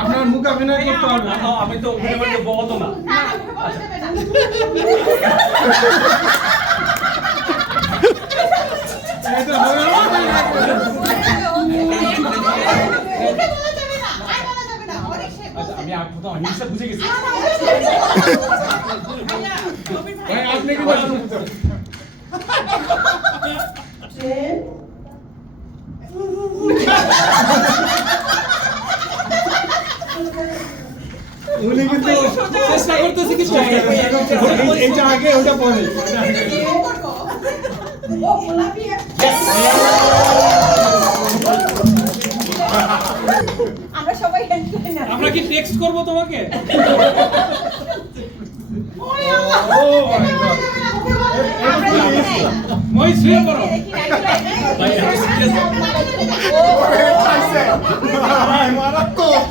আপনার মুখ অভিনয় করতে হবে। আমি তো বলতো না। আমি হিংসা বুঝে গেছি। আপনি কি উনি কিন্তু চেষ্টা করতেছে কিছু এটা আগে ওটা পরে আমরা সবাই আমরা কি টেক্সট করব তোমাকে? মই শুয়ে পড়ো ভাই মারাত্মক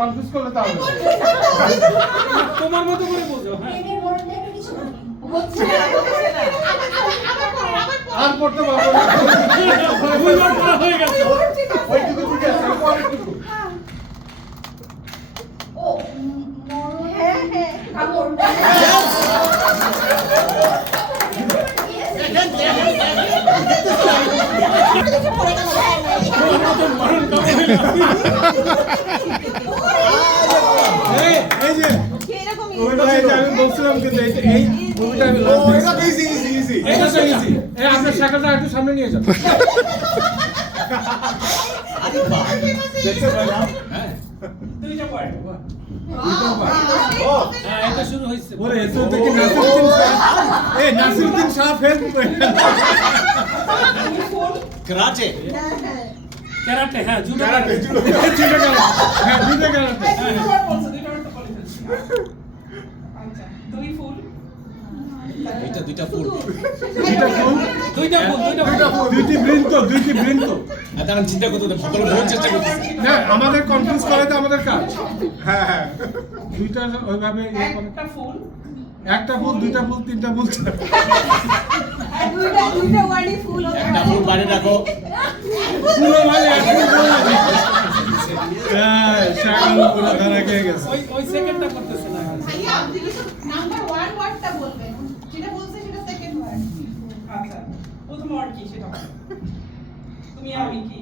কনফিউজ করলে তাহলে তোমার মতো করে বলছো। আর পড়তে পারবো না হয়ে গেছে ওইটুকু ঠিক আছে পরেরটুকু ও হ্যাঁ হ্যাঁ কাপড় আমি বলছিলাম কিন্তু এই মুভিটা আমি আপনার শাখাটা একটু সামনে নিয়ে যান। এটা শুরু হয়েছে Nasiruddin Shah fail karate karate হ্যাঁ জুডো ক্যারাটে হ্যাঁ জুডো ক্যারাটে দুইটা ফুল দুইটি বৃন্ত তারা চিন্তা করতে সকল বোঝার চেষ্টা করতেছে না আমাদের কনফিউজ করাতে আমাদের কাজ। হ্যাঁ দুইটা ওইভাবে একটা ফুল দুইটা ফুল তিনটা ফুল দুইটা ওয়ার্ডই ফুল হবে একটা ফুল বাইরে রাখো ফুল মানে একটা ফুল হ্যাঁ শাগাল পুরো ধরা খেয়ে গেছে ওই সেকেন্ডটা করতেছ না ভাইয়া আপনি কি নাম্বার 1 ওয়ার্ডটা বলবেন যেটা বলছে সেটা সেকেন্ড ওয়ার্ড। আচ্ছা প্রথম ওয়ার্ড কি সেটা তুমি আমি কি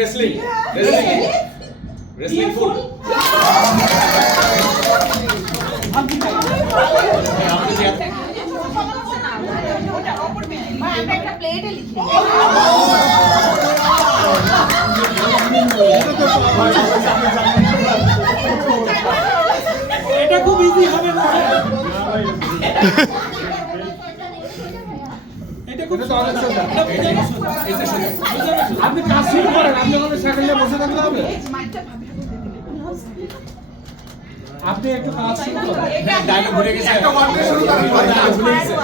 রেসলিং ফুল আপনি যে ওটা অপর পেজে আমরা একটা প্লেটে লিখি এটা খুব ইজি হবে না এটা খুব সহজ সোজা আপনি কাজ শুরু করেন আপনি আমাদের সেকেন্ডে বসে থাকলে হবে আপনি একটু কাজ শুরু করেন ডায়লগ ভুলে গেছে একটা ওয়ার্ড দিয়ে শুরু করেন ডায়লগ ভুলে গেছে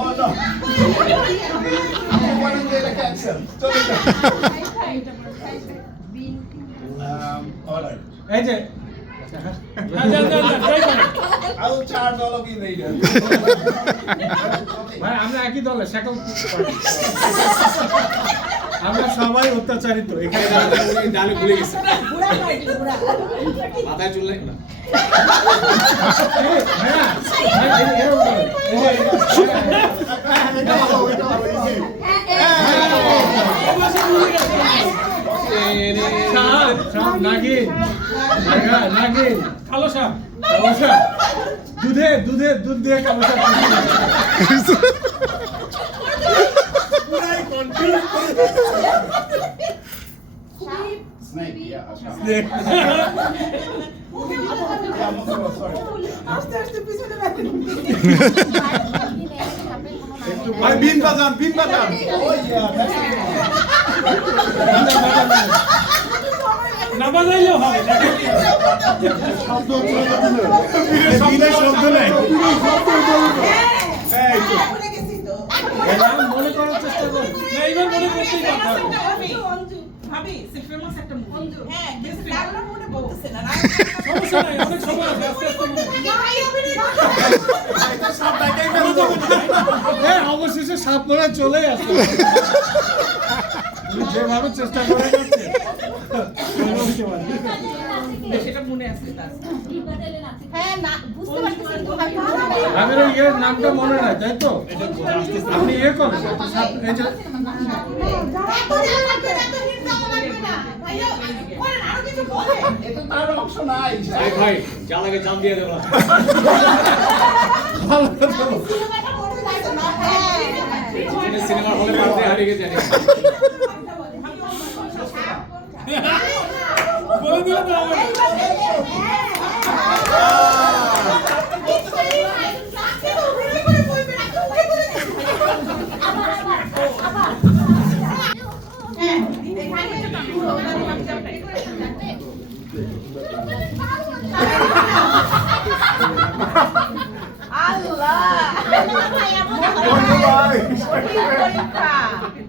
ও নো আপনি বলেন যে এটা ক্যান্সেল চলে যান অলরাইট এই যে I will charge all of you later. ভাই একই দলে সকল আমরা সবাই অত্যাচারিত এখানে ডালে ভুলে গেছে বুড়া পার্টি বুড়া মাথায় চুল নাই না এটা ভালো, easy. নাগিন নাগিন কালো সাপ কালোসা দুধ দিয়ে কালোসা Snake, yeah. Sorry. আস্তে আস্তে পিছনে রাখেন ভাই বিন বাজান Oh yeah, that's it. না বাজাইলেও হবে শব্দ চলে যাবে বিনের শব্দ নেই এই তো ভুলে গেছি তো মনে করার চেষ্টা করি না এবার মনে করতেই পারতে হবে ভাবি সে ফেমাস একটা মুভি হ্যাঁ কিন্তু ডায়লগ মনে পড়তেছে না সমস্যা নাই অনেক সময় আছে আস্তে আস্তে মনে করো। এটা সব ডাইটাই ফেলে দেবো হ্যাঁ অবশেষে সাপ মনে চলে আসে যেভাবে চেষ্টা করে যাচ্ছে সেটা মনে আছে তার হ্যাঁ না বুঝতে পারতেছেন তো ভাই আমার ইয়ের নামটা মনে নাই তাই তো আপনি ইয়ে করেন সাপ এই যে এটা তার অংশ নাই এই ভাই জালাকে জাম দিয়ে দেবো ভালো কথা। সিনেমার হলে পারতে হারিয়ে গেছে বলে দিলে তো হবে না।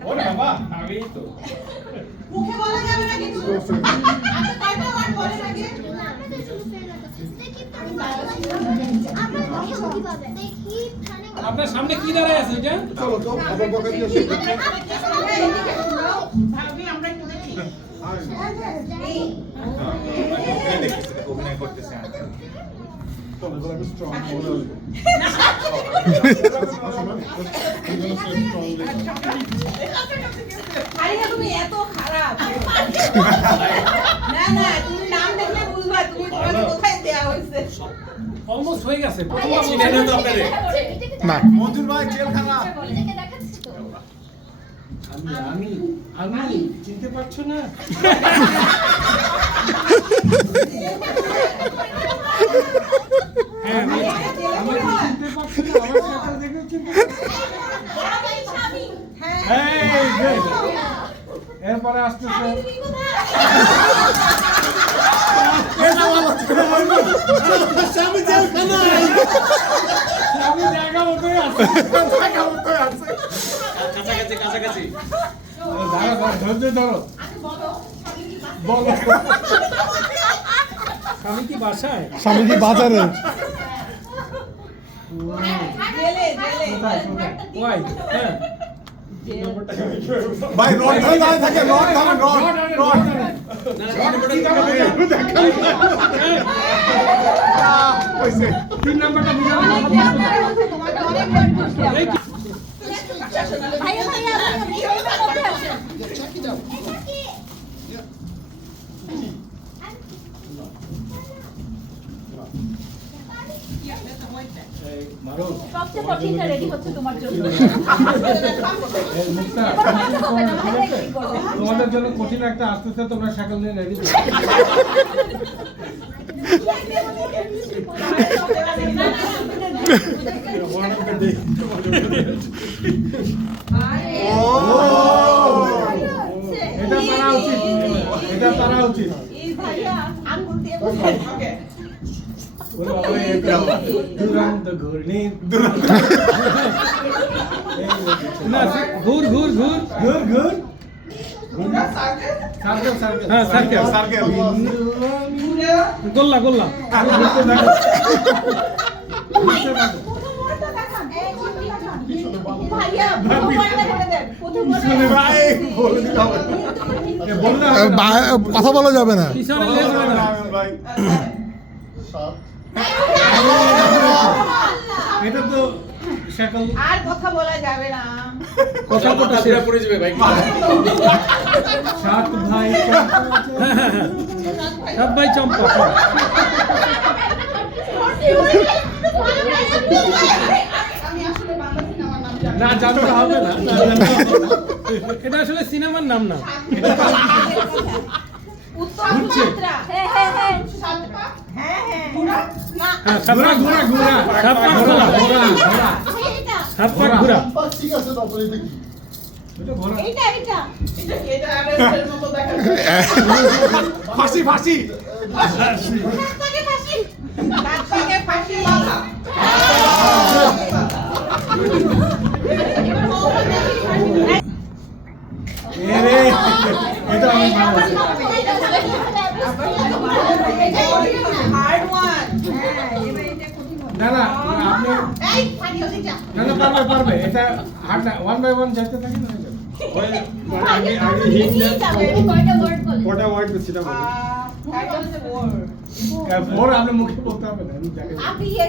ওরে বাবা আগেই তো মুখে বলা যাবে না কিন্তু আপনি কয়টা ওয়ার্ড বলেন আগে আপনার সামনে কি দাঁড়ায় আছে এটা চলো তো আবার বকা দিয়ে আসি ভাবি আমরা একটু দেখি অভিনয় করতেছে চলো এবার আমি স্ট্রং মনে হলো আরে তুমি এত খারাপ না না তুমি নাম দেখলে বুঝবা তুমি তোমাকে কোথায় দেয়া হয়েছে অলমোস্ট হয়ে গেছে চিনে নেন তো আপনারে মঞ্জুর ভাই জেলখানা আমি আমি চিনতে পারছো না হ্যাঁ আমার চিনতে পারছো না আমার সাথে দেখে চিনতে এই good. এরপরে আসতেছে স্বামী জেলখানা আমি জায়গা মতো আছে কাছাকাছি কাছাকাছি ধৈর্য ধরো বলো আমি কি বাসায় স্বামী কি বাজারে জেলে জেলে ওয়াই হ্যাঁ ভাই রড ধরে দাঁড়িয়ে থাকে রড ধরেন রড তিন নাম্বারটা তোমাকে অনেক ভয় করছে এই কি ভাইয়া ভাইয়া আপনি ওইটার মধ্যে আছেন সবচেয়ে কঠিনটা রেডি হচ্ছে তোমার জন্য মুক্তা তোমাদের জন্য কঠিন একটা আসতেছে তোমরা সকাল নিয়ে রেডি এটা তারা উচিত এটা তারা উচিত এই ভাইয়া আঙ্গুল দিয়ে বসে ওরে বাবা এটা দুরন্ত ঘূর্ণি না ঘুর ঘুর ঘুর ঘুর ঘুর সার্কেল সার্কেল হ্যাঁ সার্কেল সার্কেল গোল্লা গোল্লা ঘুরতে থাকো ঘুরতে থাকো এই পিছনে বাবা। ভাইয়া প্রথম ওয়ার্ডটা বলে দেন প্রথম পিছনে ভাই, বলে দিতে হবে। এ বললে হবে না। কথা বলা যাবে না। পিছনে লেজ হবে না। ভাই। 7 এটা তো শাকল আর কথা বলা যাবে না কথা কথা শেষ করে যাবে ভাই। সাত ভাই সাত ভাই চম্পা আমি আসলে বাংলা সিনেমার নাম জানি না জানতে হবে না এটা আসলে সিনেমার নাম না উত্তর ঘুরছে। মাত্রা হ্যাঁ হ্যাঁ হ্যাঁ সাত পা হ্যাঁ হ্যাঁ ঘোড়া না ঘোড়া ঘোড়া ঘোড়া সাত পা ঘোড়া ঘোড়া ঘোড়া এটা সাত পা ঘোড়া ঠিক আছে তারপরে এটা কি? এটা ঘোড়া এটা এটা এটা কি এটা আরেকটার মতো দেখা যায়। ফাঁসি ফাঁসি কাকে ফাঁসি কাকে ফাঁসি মাথা এরে এটা আমি ভালো হার্ড ওয়ান হ্যাঁ এবার এটা কঠিন হবে না না আপনি এই ফানি হচ্ছে যা না না পারবে পারবে এটা হার্ড না 1 বাই 1 যেতে থাকে না আগে আগে হিট কয়টা ওয়ার্ড বলে কটা ওয়ার্ড দিছিলাম টাইটেল হচ্ছে ওয়ার্ড ফোর আপনি মুখে বলতে হবে না আমি জায়গায় আপনি ইয়ে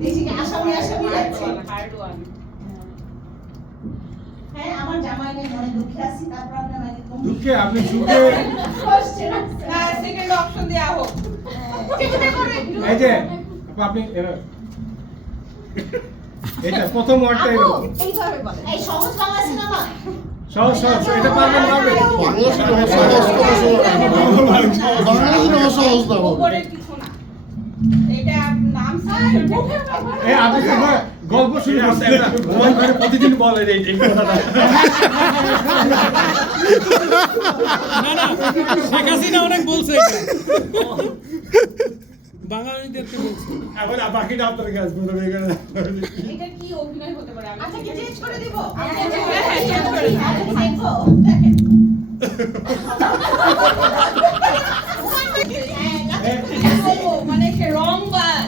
দেখি আসামি আসামি যাচ্ছে হার্ড ওয়ান হ্যাঁ আমার জামাই নেই মনে দুঃখে আছি তারপর আপনার মানে কম দুঃখে আপনি সুখে না সেকেন্ড অপশন দেয়া হোক এই যে আপনি এবার এটা প্রথম ওয়ার্ডটা এরকম এইভাবে বলে এই সহজ বাংলা সিনেমা সহজ সহজ এটা পারবেন পারবে বাংলা সিনেমা সহজ করে বাংলা সিনেমা সহজ না বাবা। উপরে কিছু না এটা নাম এই আপনি তো গল্প শুরু করছেন প্রতিদিন বলেন এই কথাটা না না শেখ হাসিনা অনেক বলছে এটা বাঙালিদেরকে বলছে এখন বাকিটা আপনার কাছে বলতে হবে এটা কি অভিনয় হতে পারে আমি আচ্ছা কি চেঞ্জ করে দিব চেঞ্জ করে দিই। দেখো ও, মানে সে রং বাদ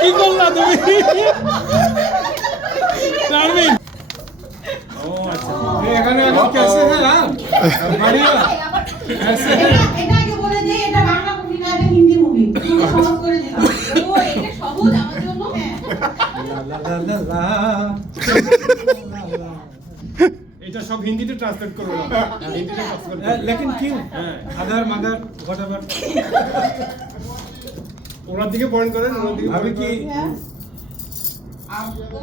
কি করলা তুমি শারমিন ও আচ্ছা এখানে এখন कैसे है ना बढ़िया ऐसे है এটা আগে বলে দেই এটা বাংলা মুভি না এটা হিন্দি মুভি সহজ করে দিলাম ও এটা সহজ আমার জন্য ला ला ला ला এটা সব হিন্দিতে ট্রান্সলেট করব না হিন্দিতে ট্রান্সলেট लेकिन क्यों अदर मदर व्हाटएवर ওনার দিকে পয়েন্ট করেন ওনার দিকে ভাবি কি আপু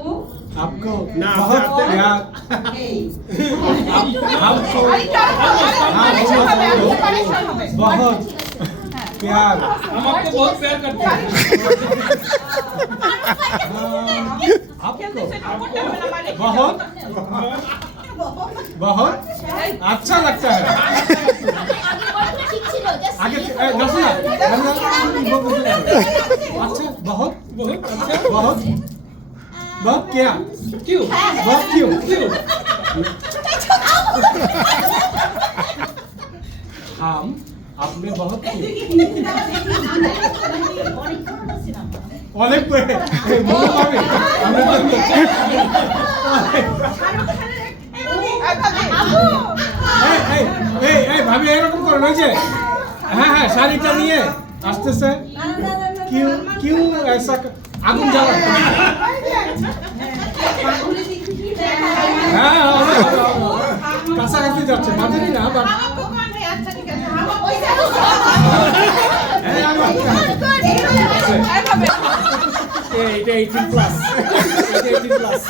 आपको ना बहुत प्यार आपको बहुत प्यार আমাকে বহুত প্যার করতে आपको করতে হবে না মানে बहुत बहुत अच्छा लगता है ঠিক ছিল आगे नसला अच्छा बहुत बहुत अच्छा बहुत बहुत क्या क्यों बहुत क्यों क्यों हम आपने बहुत क्यों অনেক করে মনে পাবে আমরা তো এই এই এই ভাবি এরকম করো না যে হ্যাঁ হ্যাঁ শাড়িটা নিয়ে আসতেছে কিউ কিউ ऐसा আগুন জ্বালা হ্যাঁ কাছাকাছি যাচ্ছে বাজারে না বাট এটা 18 প্লাস এটা 18 প্লাস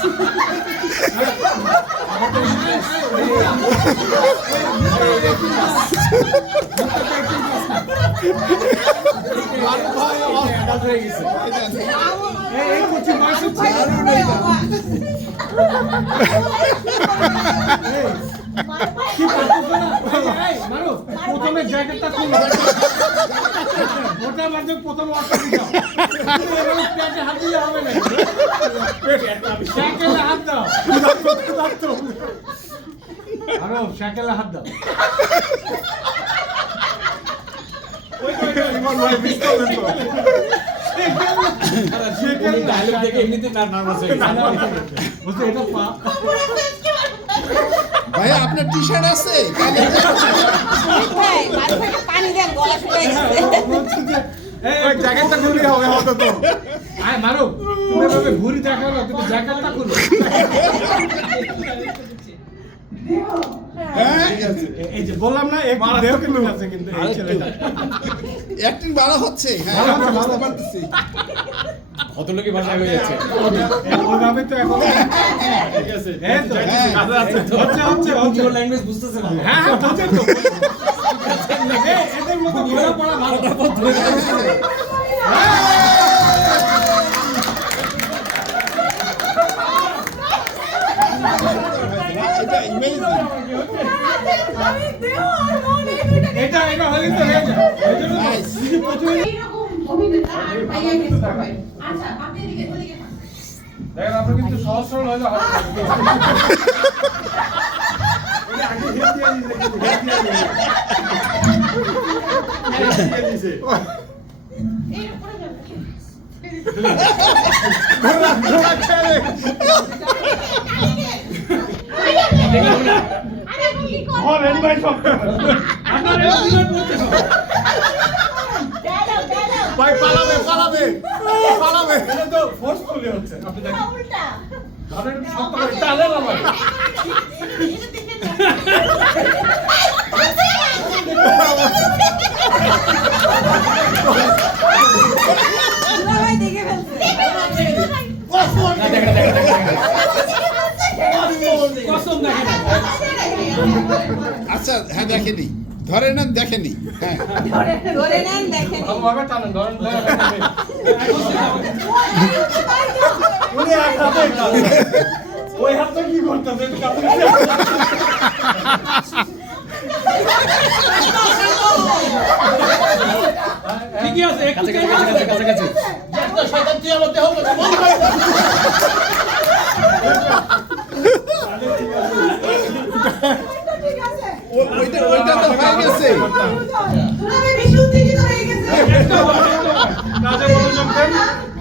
অ্যাডাল্ট হয়ে গেছে এই কুচি মাছ হচ্ছে কি পারতেছ না এই মারো প্রথমে জ্যাকেটটা খুলো ওটা মাঝে প্রথম অর্থ দিও এবারে প্যাটে হাত দিলে হবে না সাইকেলে হাত দাও আরো সাইকেলে হাত দাও ইমন ভাই মিস করবেন তো। ডায়লগ দেখে এমনিতে নার্ভাস হয়ে গেছে বলছে এটা পা ভাইয়া আপনার টি শার্ট আছে তাহলে পানি দেন গলা শুকিয়ে গেছে বলছে যে এই ওই জ্যাকেটটা খুললেই হবে হয়তো তো আয় মারো তুমি এভাবে ঘুরি দেখালো তুমি জ্যাকেটটা খুলো। হ্যাঁ এই যে বললাম না একটু দেহ কিন্তু আছে কিন্তু এই ছেলেটা অ্যাক্টিং ভালো হচ্ছে হ্যাঁ ভালো হচ্ছে, আমরা বুঝতে ভালো পারতেছি কত লোকই ভাষা হয়ে যাচ্ছে ওইভাবে তো এখন ঠিক আছে এই তো হ্যাঁ। হচ্ছে হচ্ছে ল্যাঙ্গুয়েজ বুঝতেছে না হ্যাঁ হ্যাঁ বলছেন তো এই, এদের মতো ঘোরা পড়া ভালো এটা ইমেজিং এটা হলে তো হয়ে যায় এই জন্য তো Nice. নিজে প্রথমে এইরকম অভিনেতা আর ভাইয়া গেছে সবাই আচ্ছা আপনি এদিকে ওদিকে থাকুন। দেখেন আপনি কিন্তু সহজ সরল হয়ে যাওয়া এই উপরে যাবে আরে কি কর ভাই সব ভাই পালাবে পালাবে পালাবে এটা তো ফোর্সফুলি হচ্ছে আপনি দেখেন উল্টা ধরেন শক্ত করে টানে না ভাই এটা দেখে ভাই দেখে ফেলছে কসম দেখে না আচ্ছা হ্যাঁ দেখেনি ধরে নেন দেখেনি হ্যাঁ ধরে নেন দেখেন ভালোভাবে টানেন ধরেন উনি এক হাতে টানেন। ওই হাতটা কি করতেছে একটু কাছে ঠিকই আছে একটু কাছাকাছি ঠিক আছে ওইটা তো হয়ে গেছে আমি বিশুদ্ধি কি হয়ে গেছে কাজে মনোযোগ দেন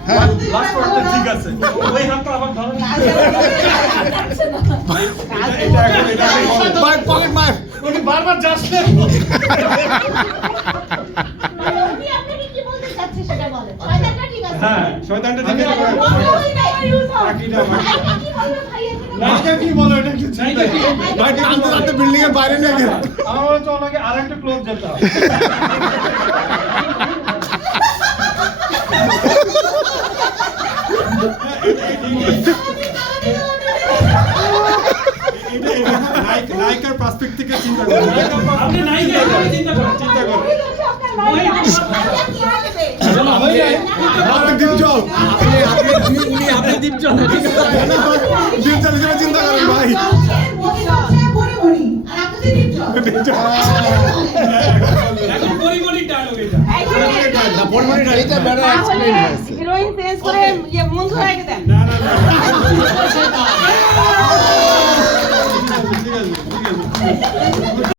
হ্যাঁ লাস্ট ওয়ার্ডটা ঠিক আছে ওই হাতটা আবার ধরেন ভাই পকেট মার উনি বারবার যাচ্ছে উনি আপনাকে কি বলতে চাচ্ছে সেটা বলেন শয়তানটা ঠিক আছে হ্যাঁ শয়তানটা ঠিক আছে বাকিটা ভাইয়া কি বলবে ভাইয়া কি বলবে? নায়িকা কি বলো এটা কি নায়িকা কি ভাই টানতে টানতে বিল্ডিং এর বাইরে নিয়ে গেল আমার মনে হচ্ছে ওনাকে আরেকটা ক্লোজ যেতে হবে নায়িকার পার্সপেক্টিভ থেকে চিন্তা করুন আপনি নাই চিন্তা করেন চিন্তা করুন আপনি ডিপ জল আপনি ডিপ জল ডিপ জল হিসেবে চিন্তা করেন ভাই এখন পরিমণিক ডায়লগ এটা না পরিমণিক এটা বেড়া এক্সপ্লেইন হয়েছে হিরোইন চেঞ্জ করে ইয়ে মঞ্জু রাইকে দেন না না না ঠিক আছে ঠিক আছে